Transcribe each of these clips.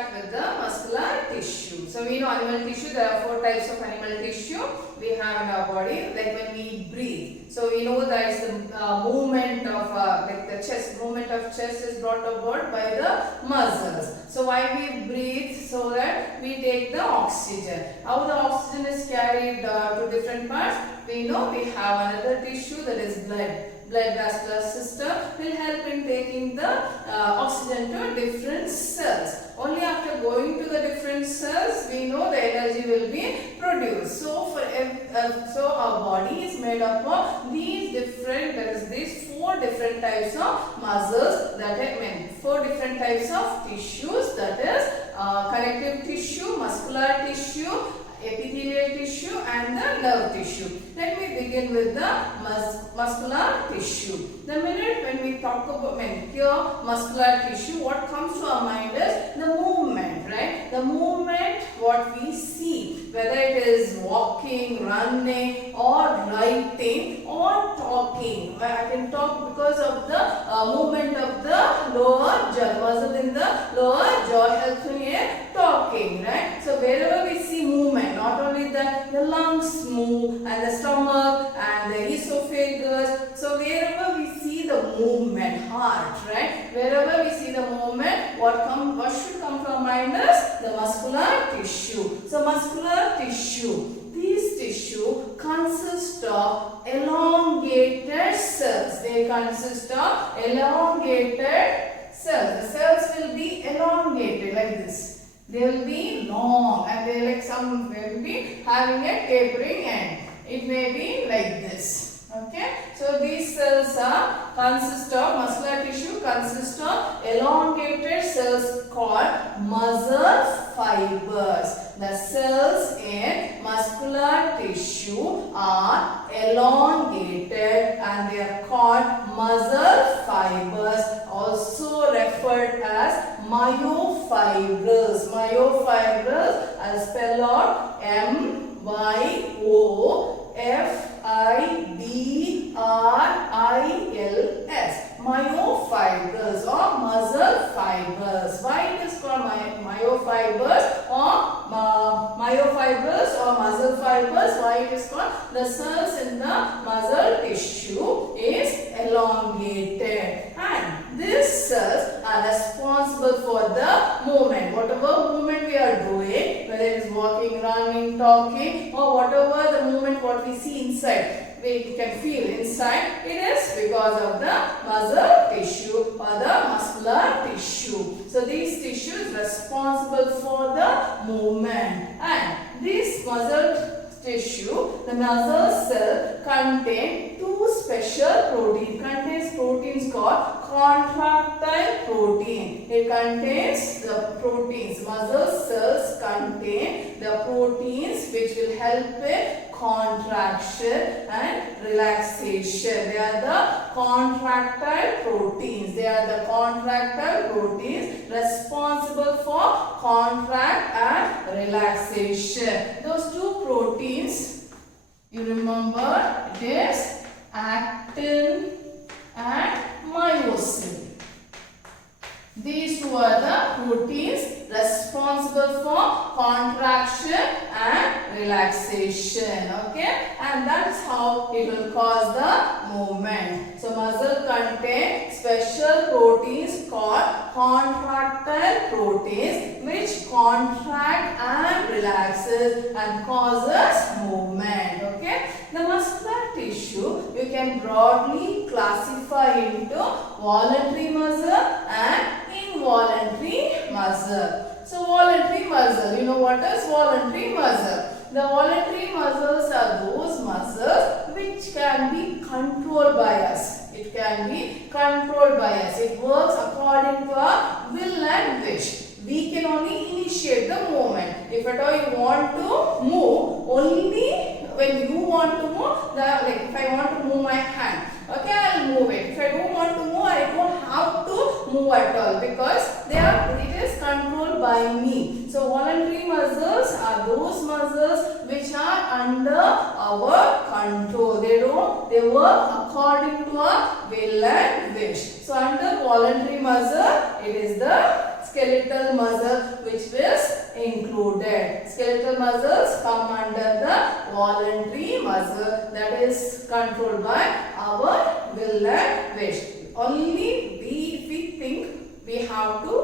start with the muscular tissue. So we know animal tissue, there are 4 types of animal tissue we have in our body, like when we breathe. So we know that is the movement of like the chest, movement of chest is brought about by the muscles. So why we breathe? So that we take the oxygen. How the oxygen is carried to different parts? We know we have another tissue, that is blood. Blood vascular system will help in taking the oxygen to different cells. Only after going to the different cells, we know the energy will be produced. So so our body is made up of these different, that is these 4 different types of muscles, that is 4 different types of tissues, that is connective tissue, muscular tissue, epithelial tissue and the nerve tissue. Let me begin with the muscular tissue. The minute when we talk about, here muscular tissue, what comes to our mind is the movement, right? The movement what we see, whether it is walking, running or writing or talking. I can talk because of the movement of the lower jaw. The muscle in the lower jaw helps me in talking, right? So wherever we see movement, not only that, the lungs move and the stomach and the esophagus. So wherever we see the movement, heart, right? Wherever we see the movement, what should come to our mind is the muscular tissue. So muscular tissue, these tissue consist of elongated cells. They consist of elongated cells. The cells will be elongated like this. They will be long and they will be having a tapering end. It may be like this. Okay. So these cells consist of, muscular tissue consists of elongated cells called muscle fibers. The cells in muscular tissue are elongated and they are called muscle fibers, also referred as myofibrils. Myofibrils, I'll spell out MYOFIBRILS. Myofibrils or muscle fibers. Why it is called myofibers or myofibrils or muscle fibers? Why it is called? The cells in the muscle tissue is elongated and these cells are responsible for the movement. Whatever movement we are doing, whether it is walking, running, talking or whatever the movement what we see inside, we can feel inside, it is because of the muscle tissue or the muscular tissue. So these tissues responsible for the movement, and this muscle tissue, the muscle cell, contain 2 special proteins. Contains proteins called contractile protein. It contains the proteins. Muscle cells contain the proteins which will help in contraction and relaxation. They are the contractile proteins. They are the contractile proteins responsible for contract and relaxation. Those 2 proteins, you remember, it is actin and myosin. These 2 are the proteins responsible for contraction and relaxation. Okay, and that's how it will cause the movement. So muscle contain special proteins called contractile proteins which contract and relaxes and causes movement. Okay, the muscular tissue you can broadly classify into voluntary muscle and involuntary muscle. So voluntary muscle, you know what is voluntary muscle? The voluntary muscles are those muscles which can be controlled by us. It can be controlled by us. It works according to our will and wish. We can only initiate the movement. If at all you want to move, only when you want to move, like if I want to move my hand, okay, I will move it. If I don't want to move, I don't have to move at all because it is controlled by me. So voluntary muscles are those muscles which are under our control. They work according to our will and wish. So under voluntary muscle, it is the skeletal muscle which is included. Skeletal muscles come under the voluntary muscle, that is controlled by our will and wish. Only we think we have to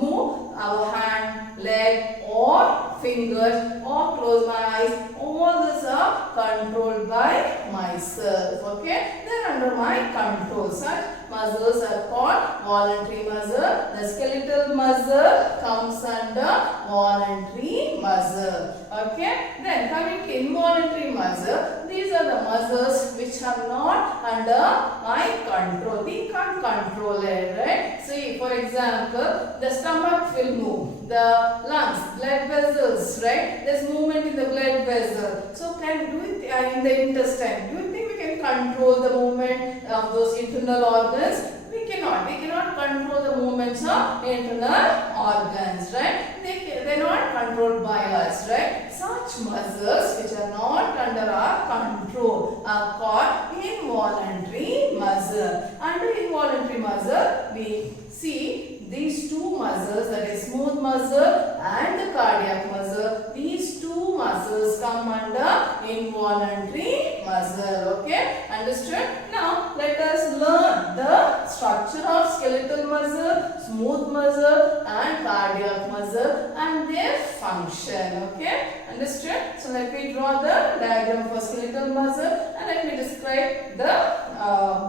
move our hand, leg or fingers or close my eyes. All these are controlled by myself. Okay, they are under my control. Such muscles are called voluntary muscle. The skeletal muscle comes under voluntary muscle. Okay, then coming to involuntary muscle, these are the muscles which are not under my control. We can't control it, right? See, for example, the stomach will move, the lungs, blood vessels, right? There's movement in the blood vessel. So, can do it in the intestine. Do you think we can control the movement of those internal organs? We cannot. We cannot control the movements of internal organs, right? They're not controlled by us, right? Such muscles which are not under our control are called involuntary muscle. Under involuntary muscle, we see these two muscles, that is smooth muscle and the cardiac muscle. These two muscles come under involuntary muscle. Okay, understood? Now let us learn the structure of skeletal muscle, smooth muscle and cardiac muscle and their function. Okay, understood? So let me draw the diagram for skeletal muscle and let me describe the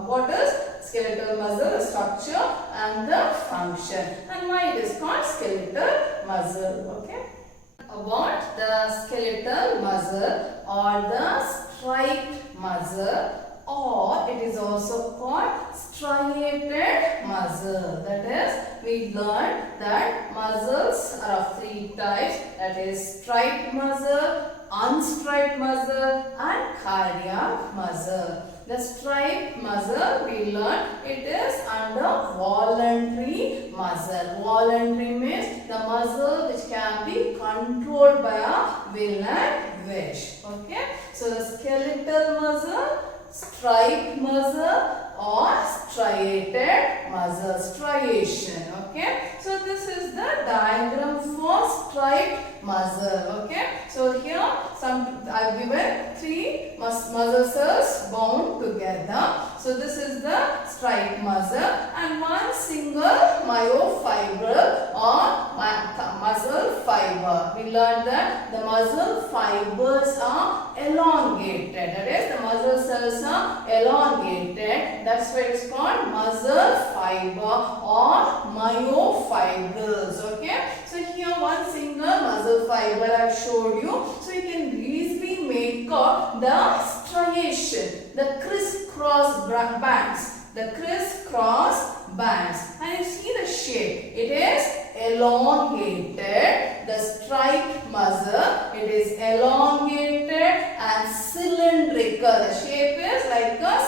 what is skeletal muscle structure and the function, and why it is called skeletal muscle. Okay, about the skeletal muscle or the striped muscle, or it is also called striated muscle. That is, we learned that muscles are of three types, that is striped muscle, unstriped muscle and cardiac muscle. The striped muscle, we learned it is under voluntary muscle. Voluntary means the muscle which can be controlled by our will and wish. Okay, so the skeletal muscle, striped muscle or striated muscle, striation. Okay, so this is the diagram for striped muscle. Okay, so here I've given three muscle cells bound together. So this is the striped muscle and one single myofibril or muscle fiber. We learned that the muscle fibers are elongated. That is, the muscle cells are elongated. That's why it's called muscle fiber or myofibrils. Okay, so here one single muscle fiber I have showed you. So you can easily make up the striation, the crisscross bands. The crisscross bands, and you see the shape, it is elongated. The striped muscle, it is elongated and cylindrical. The shape is like a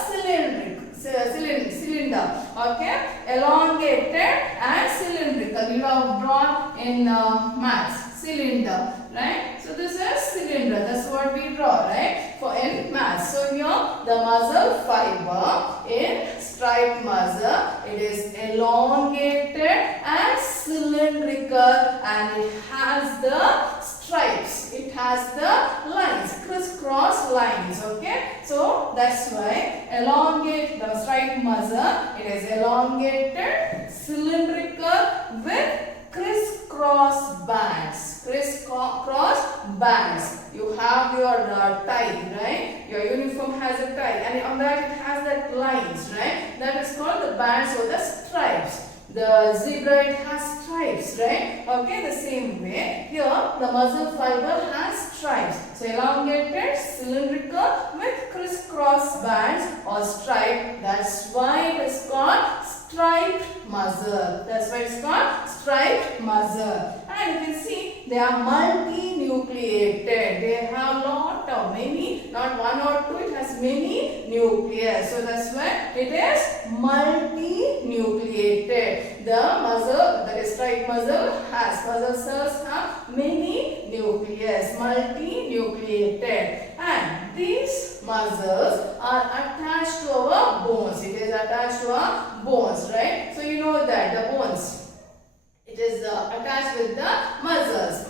cylinder. Okay, elongated and cylindrical. You have drawn in maths, cylinder, right? So this is cylinder. That's what we draw, right? For in maths. So here the muscle fiber in striped muscle, it is elongated and cylindrical, and it has the stripes. It has the lines, crisscross lines. Okay, so that's why elongate the striped muscle. It is elongated, cylindrical with crisscross bands. Crisscross bands. You have your tie, right? Your uniform has a tie, and on that it has that lines, right? That is called the bands or the stripes. The zebra, it has stripes, right? Okay, the same way here the muscle fiber has stripes. So elongated, cylindrical with crisscross bands or stripe. That's why it is called striped muscle. That's why it's called striped muscle. And you can see they are multinucleated. They have lot of many, not one or two, it has many nucleus. So that's why it is multinucleated. The muscle, that is striped muscle, muscle cells have many nucleus, multinucleated. And these muscles are attached to our bones. It is attached to our bones, right? So you know that the bones, it it is attached with the muscles,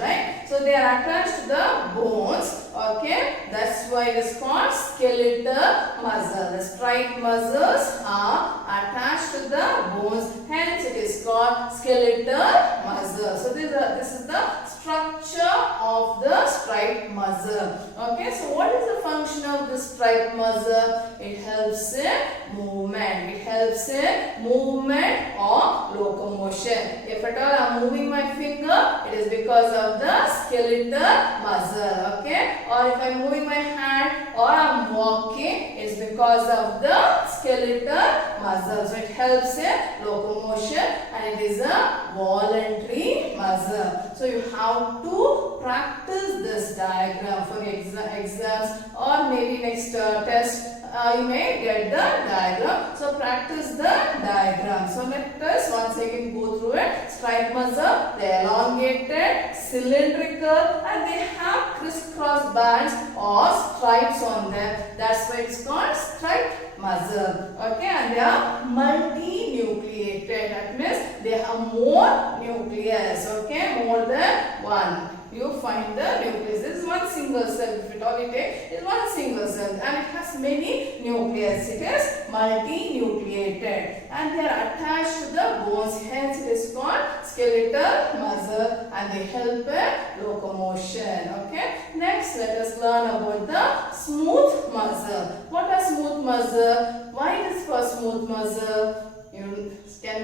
right? So they are attached to the bones. Okay, that's why it is called skeletal muscle. The striate muscles are attached to the bones, hence it is called skeletal muscle. So this is the structure of the striate muscle. Okay, so what is the function of this striate muscle? It helps in movement. It helps in movement or locomotion. If at all I am moving my finger, it is because of the skeletal muscle. Okay, or if I am moving my hand or I am walking, it is because of the skeletal muscle. So it helps in locomotion and it is a voluntary muscle. So you have to practice this diagram for exams or maybe next test. You may get the diagram. So practice the diagram. So let us once again go through it. Striate muscle, they are elongated, cylindrical, and they have crisscross bands or stripes on them. That's why it's called striate muscle. Okay, and they are multi-nucleated. That means they have more nucleus. Okay, more than one. You find the nucleus. This is one single cell. If it all you take, is one single cell, and it has many nucleus. It is multi-nucleated, and they are attached to the bones. Hence, it is called skeletal muscle, and they help in locomotion. Okay. Next, let us learn about the smooth muscle. What are smooth muscle? Why it is called smooth muscle? Can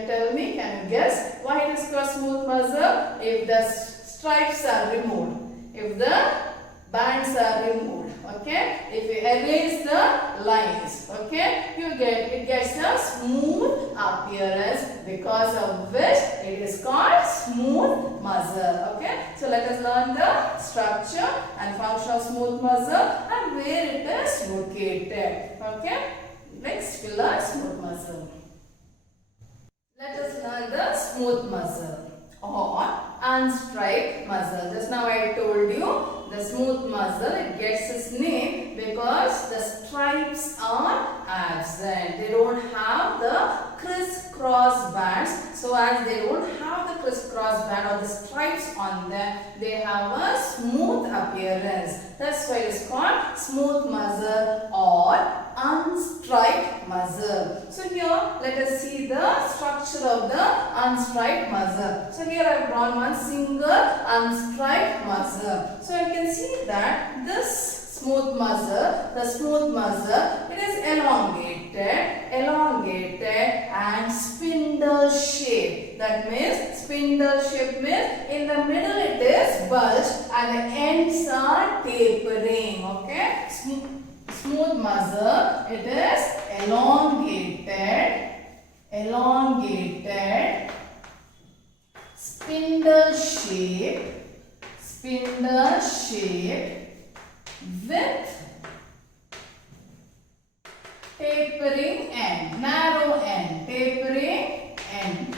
you tell me? Can you guess why it is called smooth muscle? If the stripes are removed, if the bands are removed, okay, if you erase the lines, okay, it gets a smooth appearance, because of which it is called smooth muscle. Okay, so let us learn the structure and function of smooth muscle and where it is located. Okay, next we'll learn smooth muscle. Let us learn the smooth muscle or unstriped muscle. Just now I told you the smooth muscle, it gets its name because the stripes are absent. They don't have the crisscross bands. So as they don't have the crisscross band or the stripes on them, they have a smooth appearance. That's why it is called smooth muscle or unstriped muscle. So here let us see the structure of the unstriped muscle. So here I have drawn one single unstriped muscle. So you can see that this smooth muscle, the smooth muscle, it is elongated and spindle shape. That means spindle shape means in the middle it is bulged and the ends are tapering. Okay, smooth muscle, it is elongated, spindle shape with tapering end, narrow end, tapering end.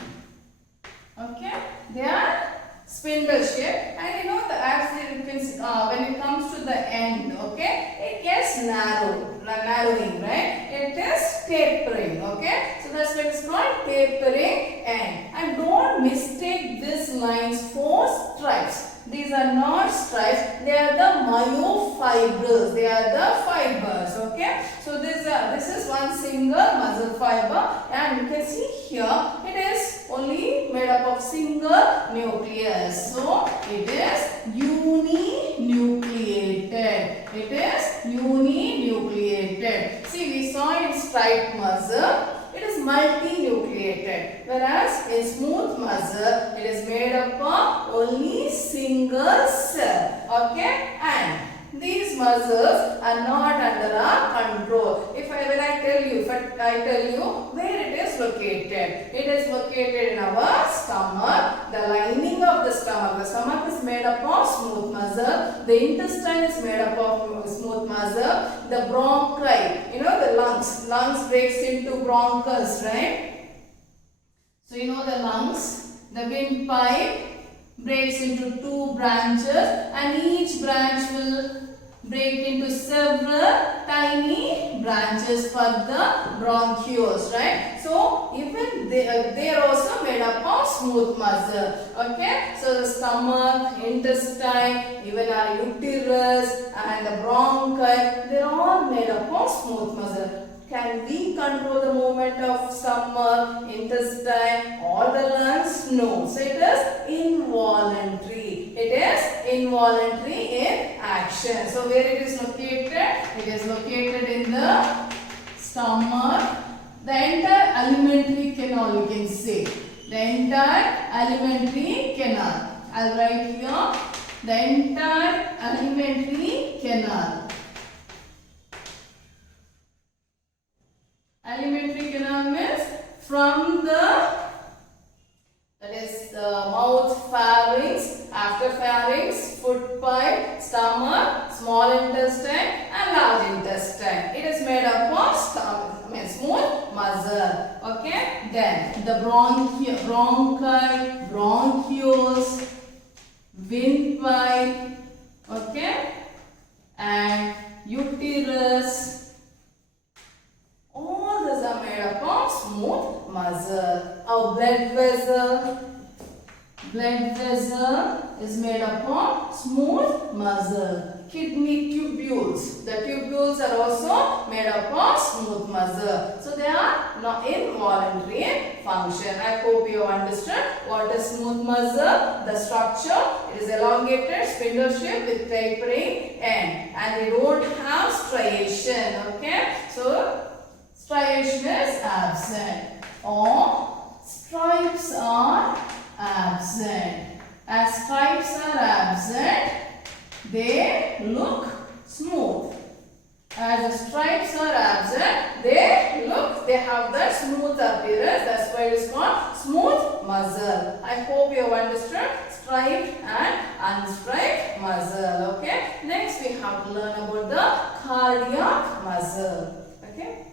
Okay, they are spindle shape, and you know the as you can see, when it comes to the end, okay, it gets narrowing, right? It is tapering. Okay, so that's why it's called tapering end. And don't mistake these lines for stripes. These are not stripes, they are the myofibrils. They are the fibers. Okay, so this is one single muscle fiber, and you can see here it is only made up of single nucleus. So it is uninucleated. It is uninucleated. See, we saw in striate muscle it is multinucleated, whereas in smooth muscle it is made up of only single cell. Okay, and these muscles are not under our control. When I tell you where it is located, it is located in our stomach, the lining of the stomach. The stomach is made up of smooth muscle, the intestine is made up of smooth muscle, the bronchi, you know the lungs breaks into bronchus, right? So you know the lungs, the windpipe breaks into two branches, and each branch will break into several tiny branches for the bronchioles, right? So even they are also made up of smooth muscle. Okay, so the stomach, intestine, even our uterus and the bronchi, they are all made up of smooth muscle. Can we control the movement of stomach, intestine, or the lungs? No. So it is involuntary. It is involuntary in action. So where it is located? It is located in the stomach. The entire alimentary canal, you can say. The entire alimentary canal. I'll write here. The entire alimentary canal. Alimentary canal means from the, that is the mouth, pharynx, after pharynx, foot pipe, stomach, small intestine and large intestine. It is made up of smooth muscle. Okay. Then the bronchi, bronchioles, windpipe, okay, and uterus. All these are made up of smooth muscle. Our blood vessel is made up of smooth muscle. Kidney tubules. The tubules are also made up of smooth muscle. So they are not involuntary in function. I hope you understood what is smooth muscle. The structure, it is elongated, spindle shaped with tapering end, and they don't have striation. Okay. So striation is absent or stripes are absent. As stripes are absent, they look smooth. As the stripes are absent, they have the smooth appearance. That's why it is called smooth muscle. I hope you have understood striped and unstriped muscle. Okay. Next we have to learn about the cardiac muscle. Okay.